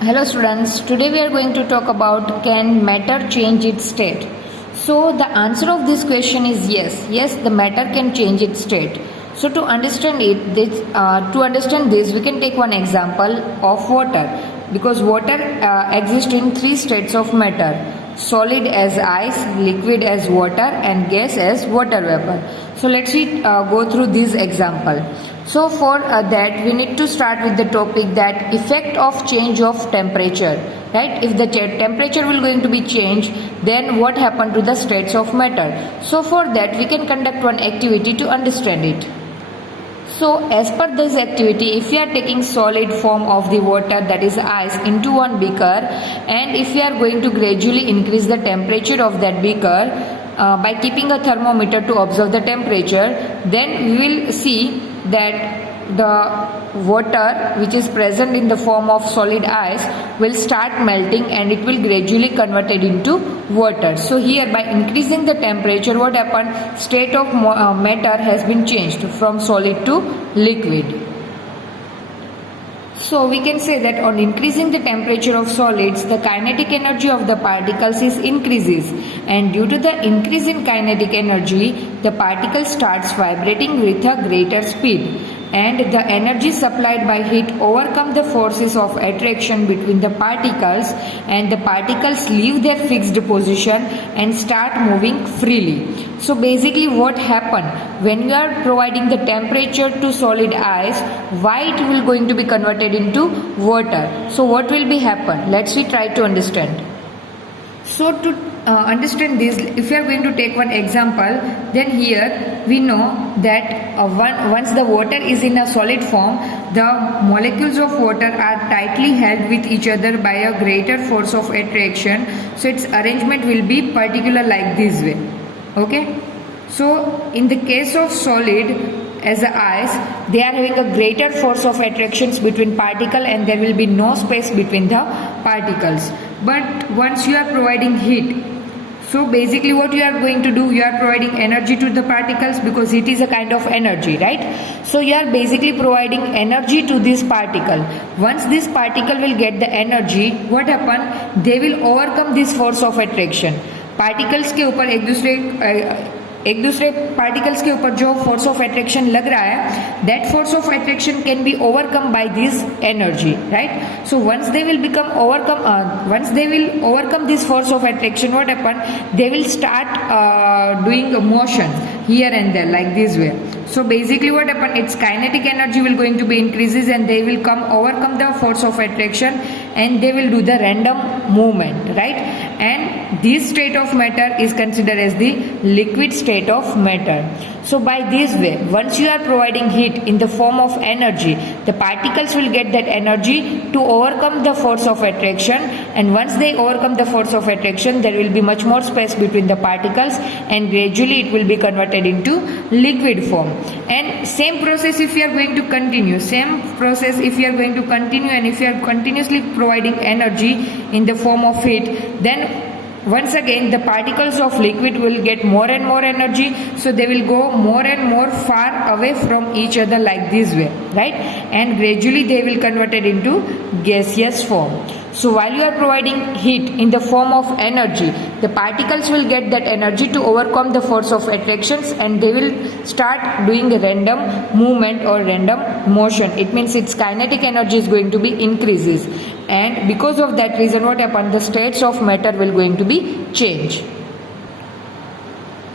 Hello students, today we are going to talk about can matter change its state. So the answer of this question is yes, the matter can change its state. So to understand this we can take one example of water, because water exists in three states of matter: solid as ice, liquid as water, and gas as water vapor. So let's go through this example. So for that we need to start with the topic that effect of change of temperature, right? If the temperature will going to be changed, then what happened to the states of matter? So for that we can conduct one activity to understand it. So as per this activity, if we are taking solid form of the water, that is ice, into one beaker, and if we are going to gradually increase the temperature of that beaker by keeping a thermometer to observe the temperature, then we will see that the water which is present in the form of solid ice will start melting and it will gradually convert it into water. So here by increasing the temperature, what happened? State of matter has been changed from solid to liquid. So we can say that on increasing the temperature of solids, the kinetic energy of the particles increases, and due to the increase in kinetic energy, the particle starts vibrating with a greater speed, and the energy supplied by heat overcome the forces of attraction between the particles, and the particles leave their fixed position and start moving freely. So basically what happened when you are providing the temperature to solid ice, why it will going to be converted into water? So what will be happen? Let's try to understand. So to understand this, if we are going to take one example, then here we know that once the water is in a solid form, the molecules of water are tightly held with each other by a greater force of attraction. So its arrangement will be particular like this way. Okay. So in the case of solid as a ice, they are having a greater force of attractions between particle, and there will be no space between the particles. But once you are providing heat, so basically what you are going to do, you are providing energy to the particles, because it is a kind of energy, right? So you are basically providing energy to this particle. Once this particle will get the energy, what happen? They will overcome this force of attraction. Particles के ऊपर एक दूसरे particles के ऊपर जो force of attraction लग रहा है, that force of attraction can be overcome by this energy, right? So once they will overcome this force of attraction, what happen? They will start doing motion here and there like this way. So basically what happen? Its kinetic energy will going to be increases, and they will overcome the force of attraction, and they will do the random movement, right? And this state of matter is considered as the liquid state of matter. So by this way, once you are providing heat in the form of energy, the particles will get that energy to overcome the force of attraction, and once they overcome the force of attraction, there will be much more space between the particles, and gradually it will be converted into liquid form. And same process if you are going to continue, and if you are continuously providing energy in the form of heat, then once again the particles of liquid will get more and more energy, so they will go more and more far away from each other like this way, right? And gradually they will convert it into gaseous form. So while you are providing heat in the form of energy, the particles will get that energy to overcome the force of attractions, and they will start doing a random movement or random motion. It means its kinetic energy is going to be increases, and because of that reason, what happened? The states of matter will going to be changed.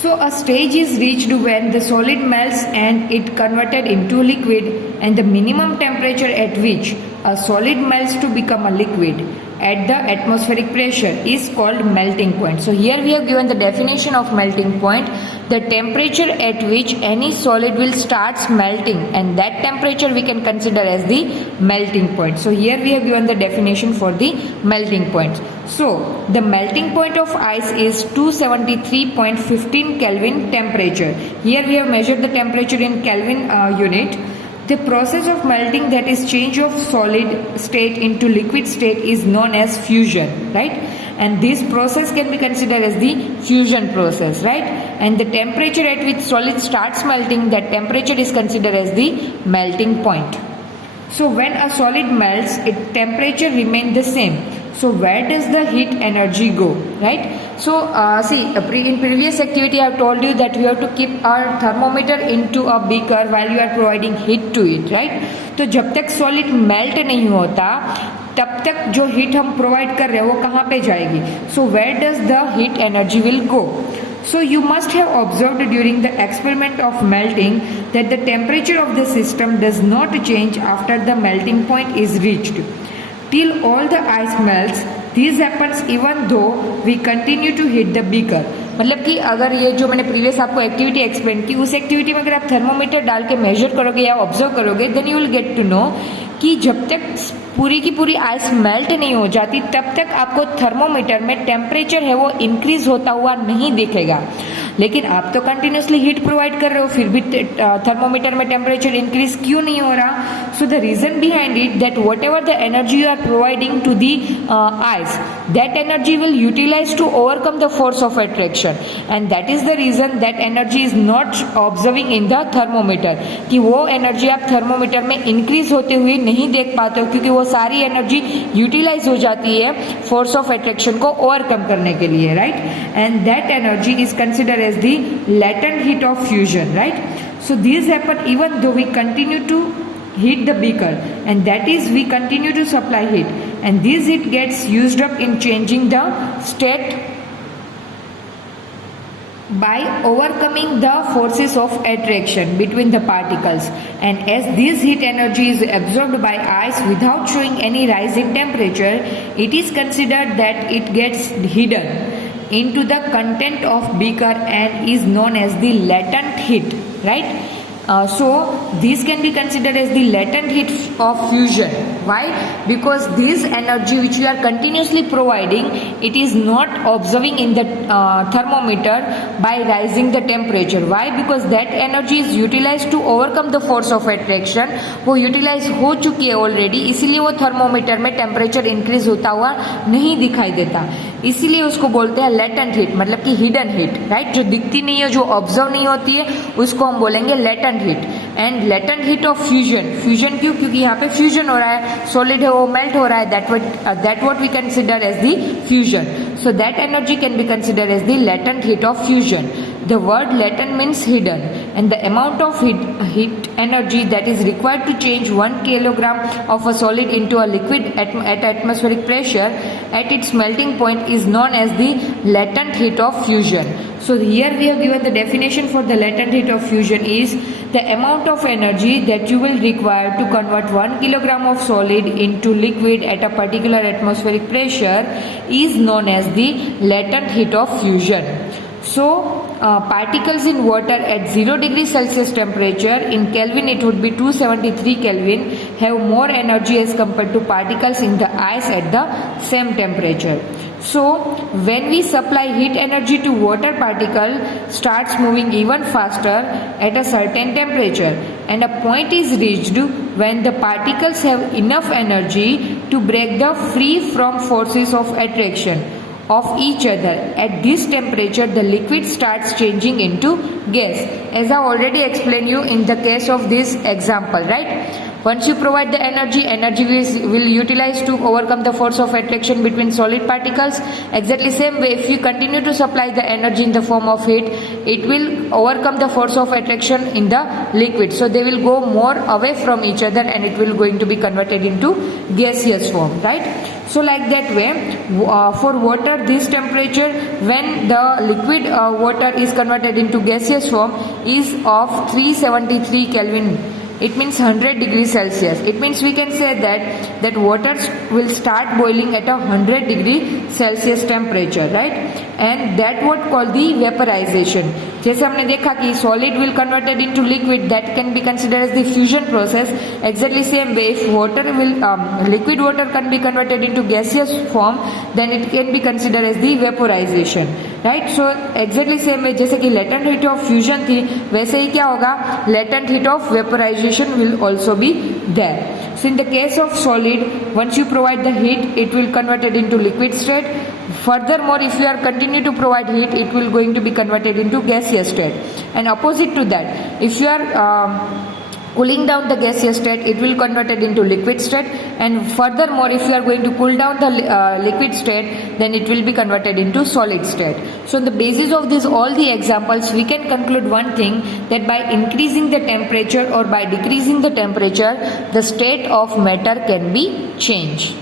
So a stage is reached when the solid melts and it converted into liquid, and the minimum temperature at which a solid melts to become a liquid at the atmospheric pressure is called melting point. So here we have given the definition of melting point: the temperature at which any solid will starts melting, and that temperature we can consider as the melting point. So here we have given the definition for the melting point. So the melting point of ice is 273.15 Kelvin temperature. Here we have measured the temperature in Kelvin unit. The process of melting, that is change of solid state into liquid state, is known as fusion, right? And this process can be considered as the fusion process, right? And the temperature at which solid starts melting, that temperature is considered as the melting point. So when a solid melts, its temperature remains the same. So where does the heat energy go, right? So in previous activity I have told you that we have to keep our thermometer into a beaker while you are providing heat to it, right? तो जब तक solid melt नहीं होता तब तक जो heat हम provide कर रहे हैं वो कहाँ पे जाएगी? So where does the heat energy will go? So you must have observed during the experiment of melting that the temperature of the system does not change after the melting point is reached. Till all the ice melts, this happens even though we continue to heat the beaker. मतलब कि अगर ये जो मैंने previous आपको activity explain की उस activity में अगर आप थर्मोमीटर डाल के मेजर करोगे या ऑब्जर्व करोगे then you will get to know कि जब तक पूरी की पूरी आइस मेल्ट नहीं हो जाती तब तक आपको थर्मोमीटर में टेम्परेचर है वो इंक्रीज होता हुआ नहीं दिखेगा. लेकिन आप तो कंटिन्यूसली हीट प्रोवाइड कर रहे हो फिर भी थर्मोमीटर में टेम्परेचर इंक्रीज क्यों नहीं हो रहा? So the reason behind it that whatever the energy you are providing to the ice that energy will utilize to overcome the force of attraction and that is the reason that energy is not observing in the thermometer कि वो energy आप thermometer में increase होते हुए नहीं देख पाते हो क्योंकि वो सारी एनर्जी यूटिलाइज हो जाती है फोर्स ऑफ अट्रैक्शन को ओवरकम करने के लिए, right? And that energy is considered as the latent heat of fusion, right? So these happen even though we continue to heat the beaker, and that is we continue to supply heat, and this heat gets used up in changing the state by overcoming the forces of attraction between the particles, and as this heat energy is absorbed by ice without showing any rise in temperature, it is considered that it gets hidden into the content of beaker and is known as the latent heat, right? So this can be considered as the latent heat of fusion. Why? Because this energy which we are continuously providing, it is not observing in the thermometer by rising the temperature. Why? Because that energy is utilized to overcome the force of attraction. वो utilize हो चुकी है already, इसीलिए वो thermometer में temperature increase होता हुआ नहीं दिखाई देता. इसीलिए उसको बोलते हैं लेटेंट हीट, मतलब कि हिडन हीट, राइट? जो दिखती नहीं है, जो ऑब्जर्व नहीं होती है, उसको हम बोलेंगे latent heat. And latent heat of fusion. Fusion क्यों? क्योंकि यहाँ पे फ्यूजन हो रहा है, सॉलिड है वो मेल्ट हो रहा है, that what we consider as the fusion. So that energy can be considered as the latent heat of fusion. The word latent means hidden, and the amount of heat energy that is required to change 1 kilogram of a solid into a liquid at atmospheric pressure at its melting point is known as the latent heat of fusion. So here we have given the definition for the latent heat of fusion is the amount of energy that you will require to convert 1 kilogram of solid into liquid at a particular atmospheric pressure is known as the latent heat of fusion. So particles in water at 0 degrees Celsius temperature, in Kelvin it would be 273 Kelvin, have more energy as compared to particles in the ice at the same temperature. So when we supply heat energy to water, particle starts moving even faster at a certain temperature, and a point is reached when the particles have enough energy to break the free from forces of attraction of each other. At this temperature the liquid starts changing into gas, as I already explained you in the case of this example, right? Once you provide the energy will utilize to overcome the force of attraction between solid particles. Exactly same way, if you continue to supply the energy in the form of heat, it will overcome the force of attraction in the liquid, so they will go more away from each other and it will going to be converted into gaseous form, right? So like that way, for water this temperature when the liquid water is converted into gaseous form is of 373 Kelvin. It means 100 degrees Celsius. It means we can say that water will start boiling at a 100 degree Celsius temperature, right? And that what called the vaporization. जैसे हमने देखा कि solid will converted into liquid, that can be considered as the fusion process. Exactly same way, if liquid water can be converted into gaseous form, then it can be considered as the vaporization, right? So exactly same way, जैसे कि latent heat of fusion थी, वैसे ही क्या होगा, latent heat of vaporization will also be there. So in the case of solid, once you provide the heat, it will convert it into liquid state. Furthermore, if you are continue to provide heat, it will going to be converted into gaseous state. And opposite to that, if you are cooling down the gaseous state, it will convert it into liquid state, and furthermore if you are going to cool down the liquid state, then it will be converted into solid state. So on the basis of this all the examples, we can conclude one thing, that by increasing the temperature or by decreasing the temperature, the state of matter can be changed.